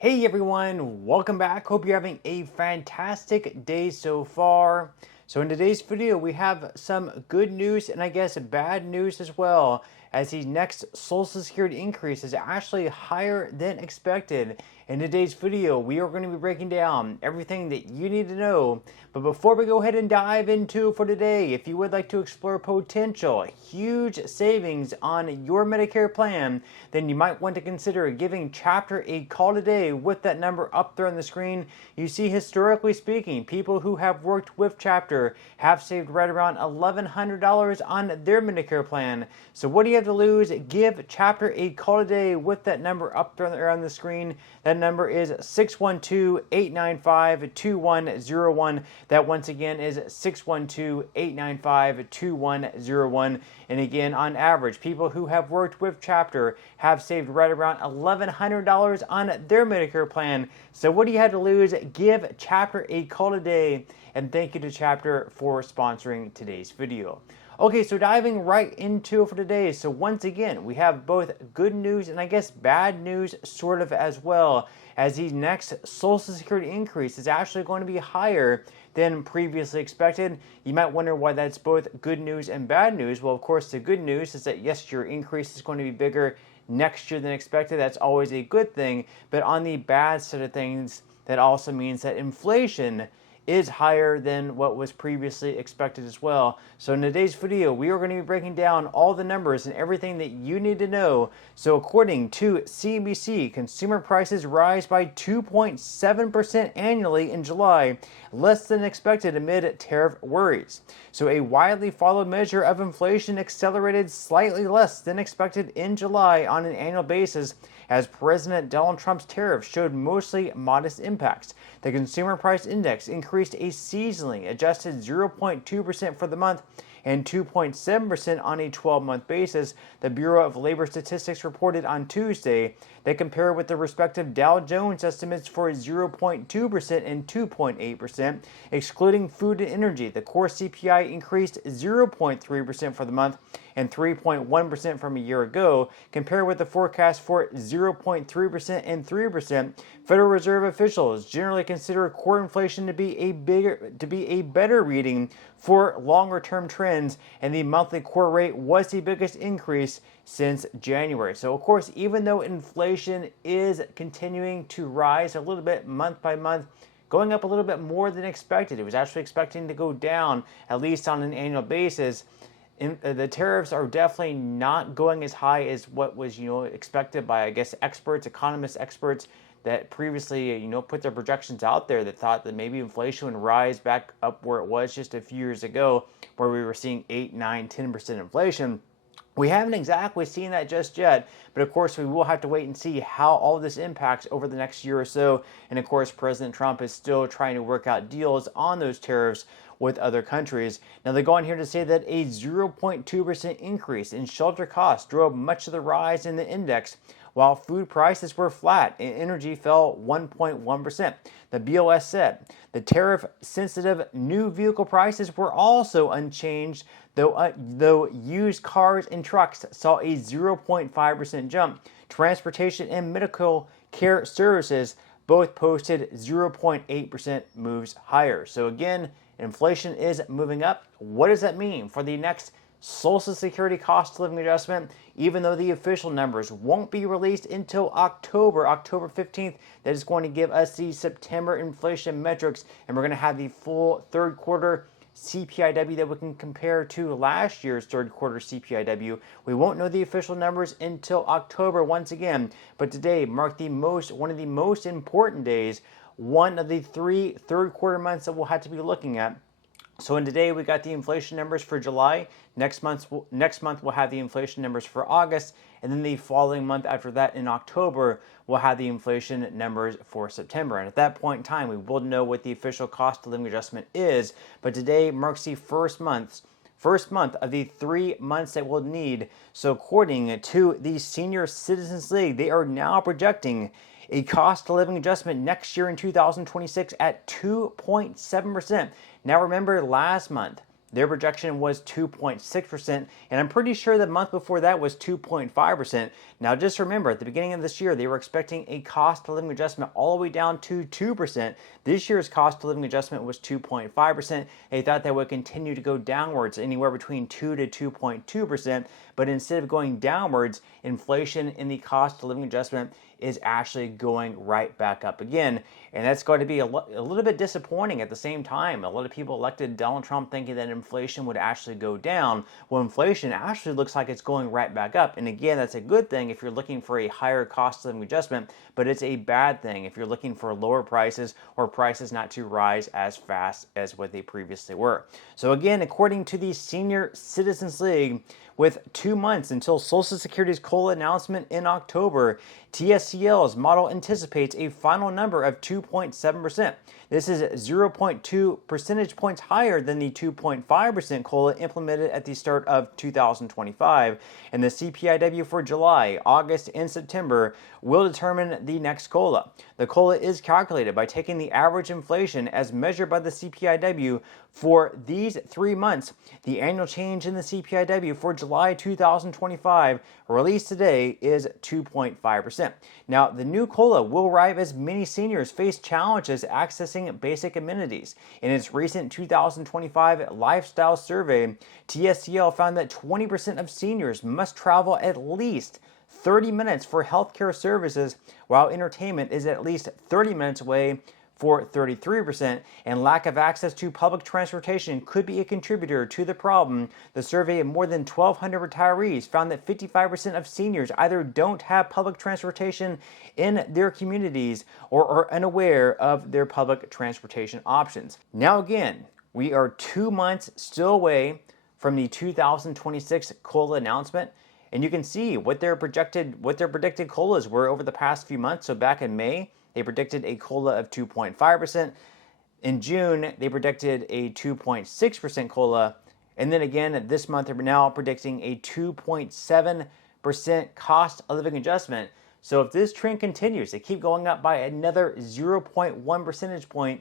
Hey everyone, welcome back. Hope you're having a fantastic day so far. So in today's video, we have some good news and I guess bad news as well, as the next Social Security increase is actually higher than expected. In today's video, we are going to be breaking down everything that you need to know. But before we go ahead and dive into for today, if you would like to explore potential huge savings on your Medicare plan, then you might want to consider giving Chapter a call today with that number up there on the screen. You see, historically speaking, people who have worked with Chapter have saved right around $1,100 on their Medicare plan. So what do you have to lose? Give Chapter a call today with that number up there on the screen. That number is 612-895-2101. That once again is 612-895-2101. And again, on average, people who have worked with Chapter have saved right around $1,100 on their Medicare plan. So what do you have to lose? Give Chapter a call today. And thank you to Chapter for sponsoring today's video. Okay, so diving right into it for today. So once again, we have both good news and I guess bad news sort of as well, as the next Social Security increase is actually going to be higher than previously expected. You might wonder why that's both good news and bad news. Well, of course, the good news is that yes, your increase is going to be bigger next year than expected. That's always a good thing. But on the bad side of things, that also means that inflation is higher than what was previously expected as well. So in today's video, we are going to be breaking down all the numbers and everything that you need to know. So according to CNBC, consumer prices rise by 2.7% annually in July, less than expected amid tariff worries. So a widely followed measure of inflation accelerated slightly less than expected in July on an annual basis, as President Donald Trump's tariffs showed mostly modest impacts. The Consumer Price Index increased a seasonally adjusted 0.2% for the month and 2.7% on a 12-month basis, the Bureau of Labor Statistics reported on Tuesday. They compare with the respective Dow Jones estimates for 0.2% and 2.8%. Excluding food and energy, the core CPI increased 0.3% for the month and 3.1% from a year ago, compared with the forecast for 0.3% and 3%. Federal Reserve officials generally consider core inflation to be a better reading for longer-term trends, and the monthly core rate was the biggest increase since January. So, of course, even though inflation is continuing to rise a little bit month by month, going up a little bit more than expected, it was actually expecting to go down at least on an annual basis. The tariffs are definitely not going as high as what was, expected by, I guess, economist experts that previously, put their projections out there that thought that maybe inflation would rise back up where it was just a few years ago, where we were seeing 8, 9, 10% inflation. We haven't exactly seen that just yet, but of course we will have to wait and see how all of this impacts over the next year or so. And of course, President Trump is still trying to work out deals on those tariffs with other countries. Now they go on here to say that a 0.2% increase in shelter costs drove much of the rise in the index, while food prices were flat and energy fell 1.1%. The BOS said the tariff-sensitive new vehicle prices were also unchanged, though used cars and trucks saw a 0.5% jump. Transportation and medical care services both posted 0.8% moves higher. So again, inflation is moving up. What does that mean for the next Social Security cost of living adjustment? Even though the official numbers won't be released until October 15th, that is going to give us the September inflation metrics, and we're going to have the full third quarter CPIW that we can compare to last year's third quarter CPIW. We won't know the official numbers until October once again, but today marked one of the most important days, one of the 3 third quarter months that we'll have to be looking at. So in today we got the inflation numbers for July. Next month we'll have the inflation numbers for August, and then the following month after that in October we'll have the inflation numbers for September. And at that point in time we will know what the official cost of living adjustment is. But today marks the first month of the 3 months that we'll need. So according to the Senior Citizens League, they are now projecting a cost of living adjustment next year in 2026 at 2.7%. Now remember last month, their projection was 2.6%, and I'm pretty sure the month before that was 2.5%. Now just remember, at the beginning of this year, they were expecting a cost of living adjustment all the way down to 2%. This year's cost of living adjustment was 2.5%. They thought that would continue to go downwards anywhere between 2 to 2.2%, but instead of going downwards, inflation in the cost of living adjustment is actually going right back up again. And that's going to be a little bit disappointing at the same time. A lot of people elected Donald Trump thinking that inflation would actually go down. Well, inflation actually looks like it's going right back up. And again, that's a good thing if you're looking for a higher cost of living adjustment, but it's a bad thing if you're looking for lower prices or prices not to rise as fast as what they previously were. So again, according to the Senior Citizens League, with 2 months until Social Security's COLA announcement in October, TSCL's model anticipates a final number of 2.7%. This is 0.2 percentage points higher than the 2.5% COLA implemented at the start of 2025. And the CPIW for July, August, and September will determine the next COLA. The COLA is calculated by taking the average inflation as measured by the CPIW for these 3 months. The annual change in the CPIW for July 2025, released today, is 2.5%. Now, the new COLA will arrive as many seniors face challenges accessing basic amenities. In its recent 2025 lifestyle survey, TSCL found that 20% of seniors must travel at least 30 minutes for healthcare services, while entertainment is at least 30 minutes away for 33%, and lack of access to public transportation could be a contributor to the problem. The survey of more than 1,200 retirees found that 55% of seniors either don't have public transportation in their communities or are unaware of their public transportation options. Now again, we are 2 months still away from the 2026 COLA announcement, and you can see what their predicted COLAs were over the past few months. So back in May, they predicted a COLA of 2.5%. In June, they predicted a 2.6% COLA. And then again, this month, they're now predicting a 2.7% cost of living adjustment. So if this trend continues, they keep going up by another 0.1 percentage point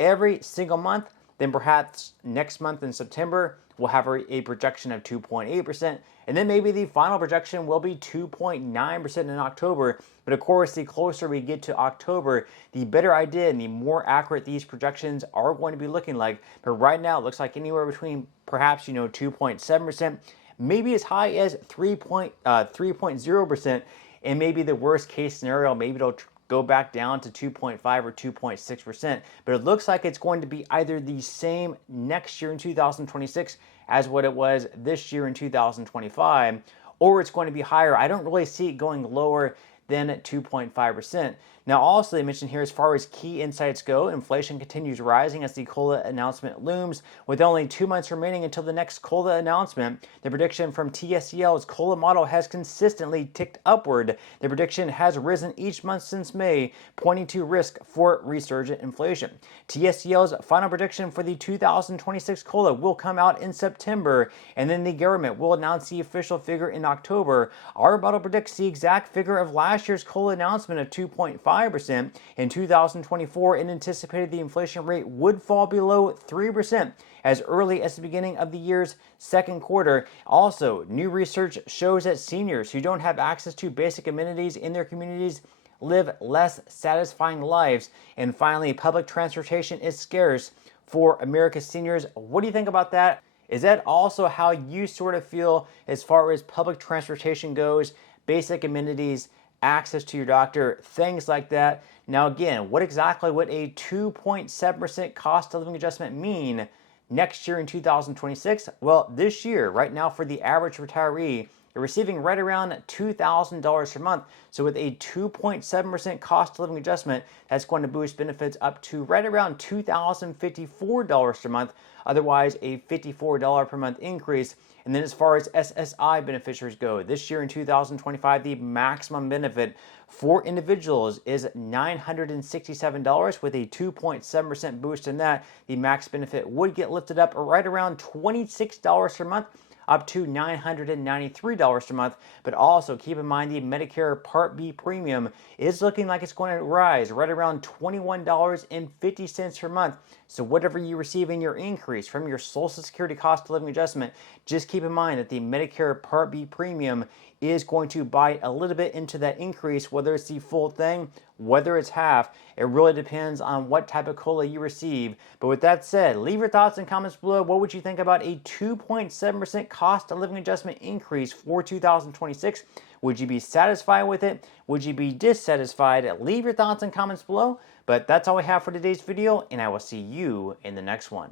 every single month, then perhaps next month in September, we'll have a projection of 2.8%, and then maybe the final projection will be 2.9% in October. But of course, the closer we get to October, the better idea and the more accurate these projections are going to be looking like. But right now, it looks like anywhere between perhaps 2.7%, maybe as high as 3.0%, and maybe the worst case scenario, maybe it'll go back down to 2.5 or 2.6%. But it looks like it's going to be either the same next year in 2026 as what it was this year in 2025, or it's going to be higher. I don't really see it going lower than 2.5%. Now, also, they mentioned here, as far as key insights go, inflation continues rising as the COLA announcement looms. With only 2 months remaining until the next COLA announcement, the prediction from TSCL's COLA model has consistently ticked upward. The prediction has risen each month since May, pointing to risk for resurgent inflation. TSCL's final prediction for the 2026 COLA will come out in September, and then the government will announce the official figure in October. Our model predicts the exact figure of last year's COLA announcement of 2.5%. In 2024, it anticipated the inflation rate would fall below 3% as early as the beginning of the year's second quarter. Also, new research shows that seniors who don't have access to basic amenities in their communities live less satisfying lives. And finally, public transportation is scarce for America's seniors. What do you think about that? Is that also how you sort of feel as far as public transportation goes, basic amenities, access to your doctor, things like that? Now again, what exactly would a 2.7% cost of living adjustment mean next year in 2026? Well, this year, right now, for the average retiree, you're receiving right around $2,000 per month. So with a 2.7% cost of living adjustment, that's going to boost benefits up to right around $2,054 per month. Otherwise, a $54 per month increase. And then as far as SSI beneficiaries go, this year in 2025, the maximum benefit for individuals is $967. With a 2.7% boost in that, the max benefit would get lifted up right around $26 per month. up to $993 a month. But also keep in mind the Medicare Part B premium is looking like it's going to rise right around $21.50 per month. So whatever you receive in your increase from your Social Security cost of living adjustment, just keep in mind that the Medicare Part B premium is going to bite a little bit into that increase, whether it's the full thing, whether it's half. It really depends on what type of COLA you receive. But with that said, leave your thoughts and comments below. What would you think about a 2.7% cost of living adjustment increase for 2026? Would you be satisfied with it? Would you be dissatisfied? Leave your thoughts and comments below. But that's all we have for today's video, and I will see you in the next one.